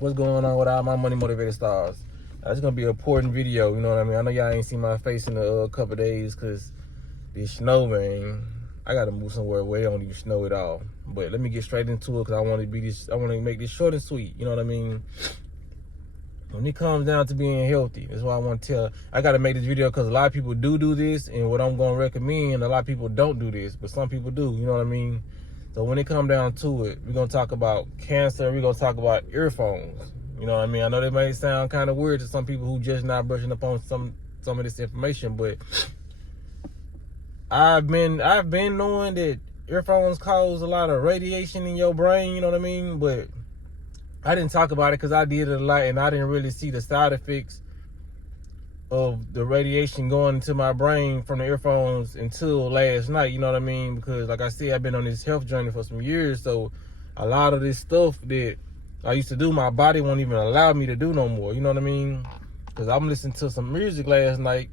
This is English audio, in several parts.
What's going on with all my money motivated stars? It's gonna be an important video, you know what I mean? I know y'all ain't seen my face in a couple days because this snow, man. I gotta move somewhere where it don't even snow at all. But let me get straight into it because I want to make this short and sweet, you know what I mean? When it comes down to being healthy, that's why I want to tell. I got to make this video because a lot of people do this, and what I'm going to recommend, a lot of people don't do this, but some people do, you know what I mean? So when it comes down to it, we're going to talk about cancer, we're going to talk about earphones, you know what I mean? I know that may sound kind of weird to some people who just not brushing up on some of this information, but I've been knowing that earphones cause a lot of radiation in your brain, you know what I mean? But I didn't talk about it because I did it a lot and I didn't really see the side effects of the radiation going into my brain from the earphones until last night, you know what I mean? Because like I said, I've been on this health journey for some years, so a lot of this stuff that I used to do, my body won't even allow me to do no more, you know what I mean? Because I'm listening to some music last night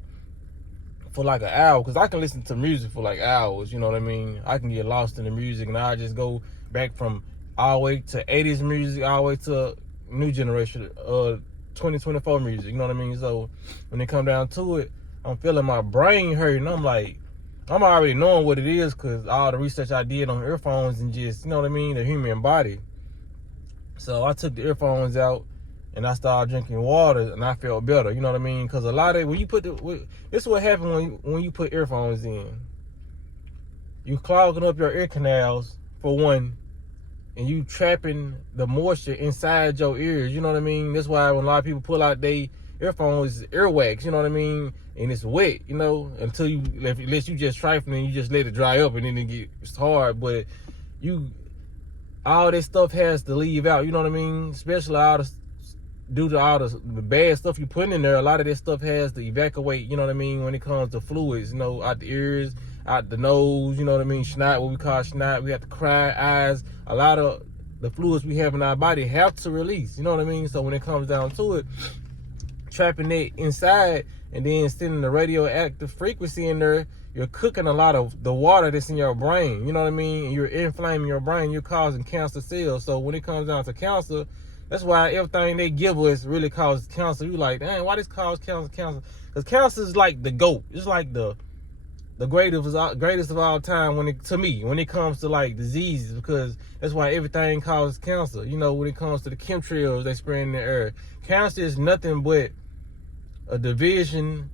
for like an hour, because I can listen to music for like hours, you know what I mean? I can get lost in the music and I just go back from all the way to 80s music, all the way to new generation, 2024 music, you know what I mean? So when it come down to it, I'm feeling my brain hurting. I'm like, I'm already knowing what it is because all the research I did on earphones and just, you know what I mean, the human body. So I took the earphones out and I started drinking water and I felt better, you know what I mean? Because a lot of, when you put this is what happens when you put earphones in. You clogging up your ear canals, for one, and you trapping the moisture inside your ears, you know what I mean? That's why when a lot of people pull out their earphones, it's earwax, you know what I mean? And it's wet, you know, unless you just trifling and you just let it dry up and then it gets hard. But all this stuff has to leave out, you know what I mean? Especially due to all the bad stuff you put in there, a lot of this stuff has to evacuate, you know what I mean, when it comes to fluids, you know, out the ears, out the nose, you know what I mean, snot, what we call snot, we have to cry, eyes, a lot of the fluids we have in our body have to release, you know what I mean? So when it comes down to it, trapping it inside and then sending the radioactive frequency in there, you're cooking a lot of the water that's in your brain, you know what I mean? You're inflaming your brain, you're causing cancer cells. So when it comes down to cancer, that's why everything they give us really causes cancer. You like, dang, why this cause cancer? Because cancer is like the GOAT. It's like the greatest of all time when it comes to like diseases, because that's why everything causes cancer. You know, when it comes to the chemtrails they spray in the air, cancer is nothing but a division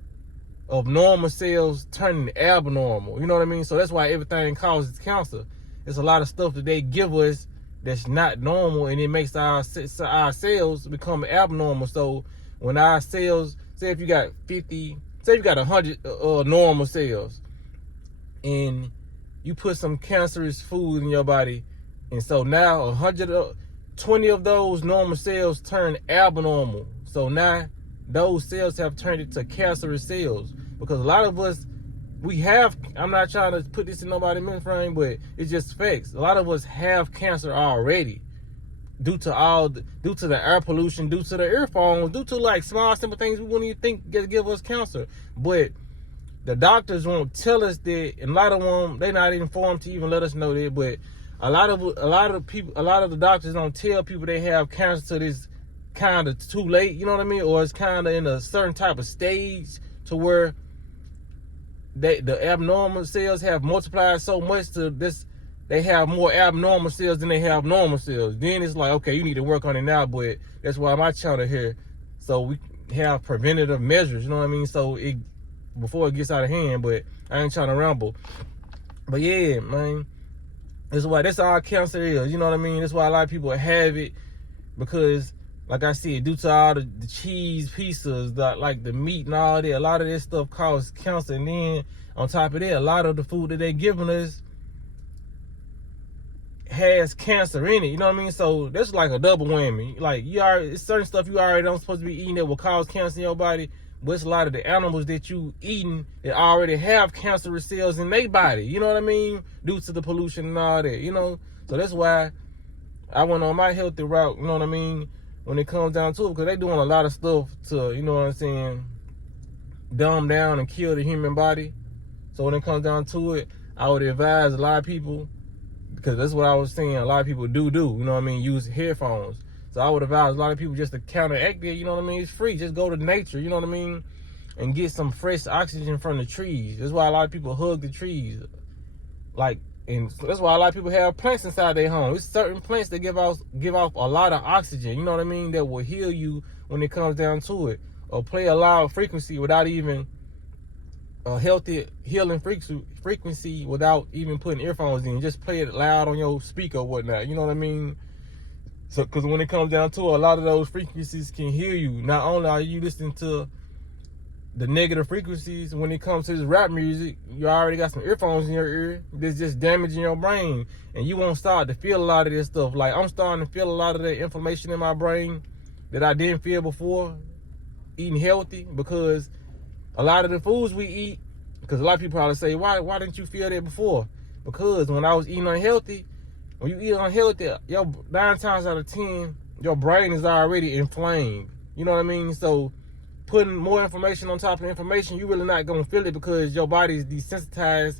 of normal cells turning abnormal. You know what I mean? So that's why everything causes cancer. It's a lot of stuff that they give us that's not normal, and it makes our cells become abnormal. So when our cells, say if you got 100 normal cells, and you put some cancerous food in your body, and so now 120 of those normal cells turn abnormal. So now those cells have turned into cancerous cells, because a lot of us, I'm not trying to put this in nobody's mind frame, but it's just facts. A lot of us have cancer already due to the air pollution, due to the earphones, due to like small, simple things we wouldn't even think give us cancer. But the doctors won't tell us that, and a lot of them, they're not informed to even let us know that. But a lot of the doctors don't tell people they have cancer till it's kind of too late, you know what I mean? Or it's kind of in a certain type of stage to where the abnormal cells have multiplied so much to this, they have more abnormal cells than they have normal cells. Then it's like, okay, you need to work on it now. But that's why my channel here, so we have preventative measures, you know what I mean? So before it gets out of hand. But I ain't trying to ramble. But yeah, man, that's all cancer is, you know what I mean? That's why a lot of people have it, because like I said, due to all the cheese pieces, like the meat and all that, a lot of this stuff causes cancer. And then on top of that, a lot of the food that they giving us has cancer in it, you know what I mean? So that's like a double whammy. Like, it's certain stuff you already don't supposed to be eating that will cause cancer in your body, but it's a lot of the animals that you eating that already have cancerous cells in their body, you know what I mean? Due to the pollution and all that, you know? So that's why I went on my healthy route, you know what I mean? When it comes down to it, because they doing a lot of stuff to, you know what I'm saying, dumb down and kill the human body. So when it comes down to it, I would advise a lot of people, because that's what I was saying, a lot of people do, you know what I mean, use headphones. So I would advise a lot of people just to counteract it, you know what I mean? It's free. Just go to nature, you know what I mean? And get some fresh oxygen from the trees. That's why a lot of people hug the trees. Like, and that's why a lot of people have plants inside their home. It's certain plants that give off a lot of oxygen, you know what I mean, that will heal you when it comes down to it. Or play a loud frequency without even a healthy healing frequency without even putting earphones in. Just play it loud on your speaker or whatnot, you know what I mean? So, because when it comes down to it, a lot of those frequencies can heal you. Not only are you listening to the negative frequencies, when it comes to this rap music, you already got some earphones in your ear that's just damaging your brain, and you won't start to feel a lot of this stuff. Like, I'm starting to feel a lot of that inflammation in my brain that I didn't feel before eating healthy, because a lot of the foods we eat, because a lot of people probably say, why didn't you feel that before? Because when I was eating unhealthy, when you eat unhealthy, 9 times out of 10, your brain is already inflamed. You know what I mean? So putting more information on top of information, you're really not going to feel it because your body is desensitized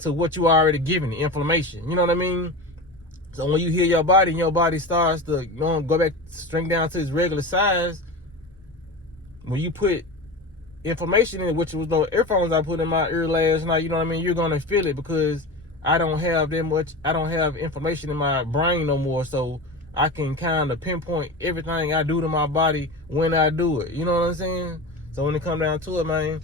to what you already given, the inflammation. You know what I mean? So when you heal your body and your body starts to go back, shrink down to its regular size, when you put information in, which was those earphones I put in my ear last night, you know what I mean? You're going to feel it because I don't have information in my brain no more. So I can kind of pinpoint everything I do to my body when I do it. You know what I'm saying? So when it comes down to it, man,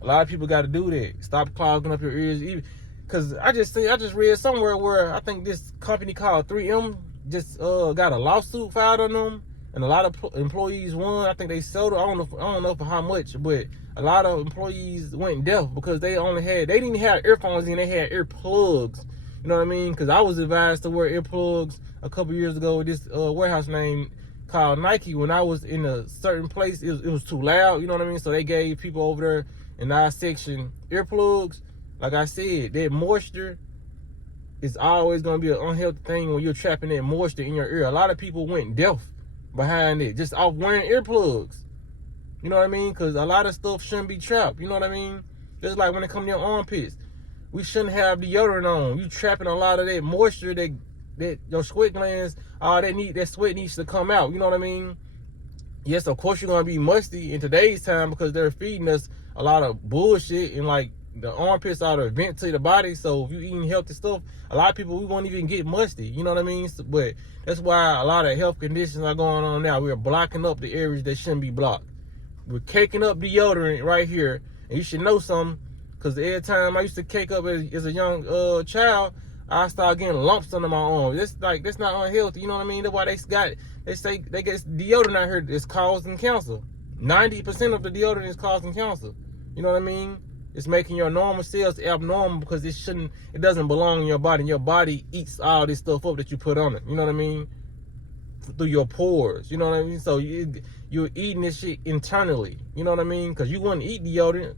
a lot of people got to do that. Stop clogging up your ears. Because I just read somewhere where I think this company called 3M just got a lawsuit filed on them, and a lot of employees won. I think they sold it. I don't know for how much, but a lot of employees went deaf because they didn't have earphones in, they had earplugs. You know what I mean? Because I was advised to wear earplugs a couple years ago with this warehouse name called Nike. When I was in a certain place, it was too loud, you know what I mean? So they gave people over there in our section earplugs. Like I said, that moisture is always going to be an unhealthy thing when you're trapping that moisture in your ear. A lot of people went deaf behind it just off wearing earplugs. You know what I mean? Because a lot of stuff shouldn't be trapped. You know what I mean? Just like when it comes to your armpits, we shouldn't have deodorant on. You trapping a lot of that moisture that your sweat glands, that sweat needs to come out. You know what I mean? Yes, of course you're gonna be musty in today's time because they're feeding us a lot of bullshit, and like the armpits are the vent to the body. So if you eating healthy stuff, a lot of people, we won't even get musty. You know what I mean? But that's why a lot of health conditions are going on now. We're blocking up the areas that shouldn't be blocked. We're caking up deodorant right here, and you should know something. Because every time I used to cake up as a young child, I started getting lumps under my arm. That's not unhealthy. You know what I mean? That's why they say they get deodorant out here that's causing cancer. 90% of the deodorant is causing cancer. You know what I mean? It's making your normal cells abnormal because it doesn't belong in your body. And your body eats all this stuff up that you put on it. You know what I mean? Through your pores. You know what I mean? So you're eating this shit internally. You know what I mean? Because you wouldn't eat deodorant.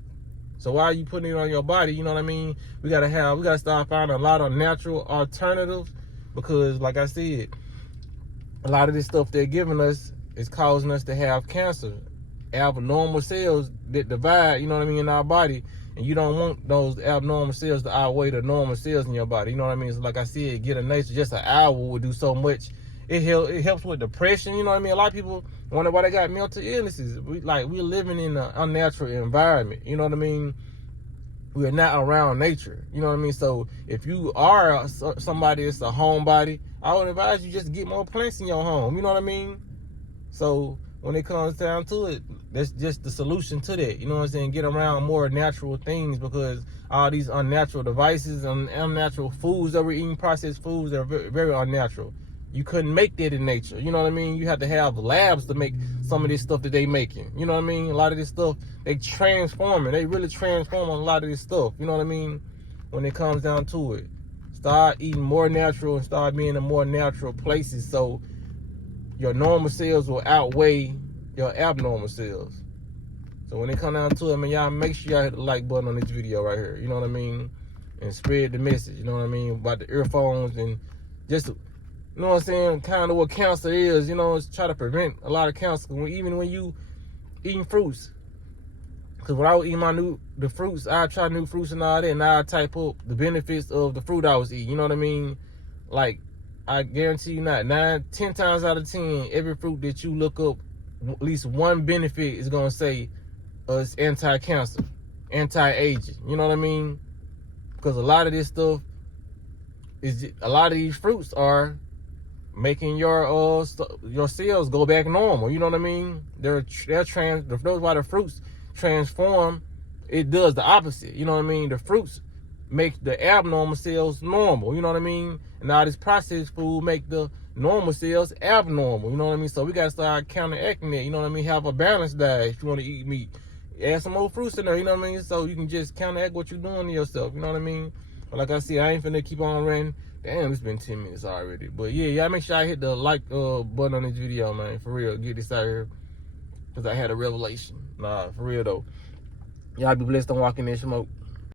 So why are you putting it on your body? You know what I mean? We gotta start finding a lot of natural alternatives, because like I said, a lot of this stuff they're giving us is causing us to have cancer, abnormal cells that divide, you know what I mean, in our body. And you don't want those abnormal cells to outweigh the normal cells in your body. You know what I mean? So like I said, get a nature, just an hour would do so much. It helps with depression. You know what I mean? A lot of people wonder why they got mental illnesses. We're living in an unnatural environment. You know what I mean? We're not around nature. You know what I mean? So if you are somebody that's a homebody, I would advise you just get more plants in your home. You know what I mean? So when it comes down to it, that's just the solution to that. You know what I'm saying? Get around more natural things, because all these unnatural devices and unnatural foods that we're eating, processed foods, they're very, very unnatural. You couldn't make that in nature. You know what I mean? You have to have labs to make some of this stuff that they making. You know what I mean? A lot of this stuff, they transforming. They really transform a lot of this stuff. You know what I mean? When it comes down to it. Start eating more natural and start being in more natural places, so your normal cells will outweigh your abnormal cells. So when it comes down to it, man, y'all make sure y'all hit the like button on this video right here. You know what I mean? And spread the message. You know what I mean? About the earphones, and just, you know what I'm saying, kind of what cancer is. You know, it's try to prevent a lot of cancer. Even when you eating fruits. Because when I was eating the fruits, I try new fruits and all that, and I type up the benefits of the fruit I was eating. You know what I mean? Like, I guarantee you not. 10 times out of 10, every fruit that you look up, at least one benefit is gonna say it's anti-cancer, anti-aging. You know what I mean? Because a lot of this stuff a lot of these fruits are making your cells go back normal. You know what I mean? Those why the fruits transform. It does the opposite. You know what I mean? The fruits make the abnormal cells normal. You know what I mean? And now this processed food make the normal cells abnormal. You know what I mean? So we gotta start counteracting it. You know what I mean? Have a balanced diet if you want to eat meat. Add some more fruits in there. You know what I mean? So you can just counteract what you're doing to yourself. You know what I mean? But like I said, I ain't finna keep on ranting. Damn, it's been 10 minutes already. But yeah, y'all make sure I hit the like button on this video, man. For real, get this out here. Because I had a revelation. Nah, for real though. Y'all be blessed on walking in smoke.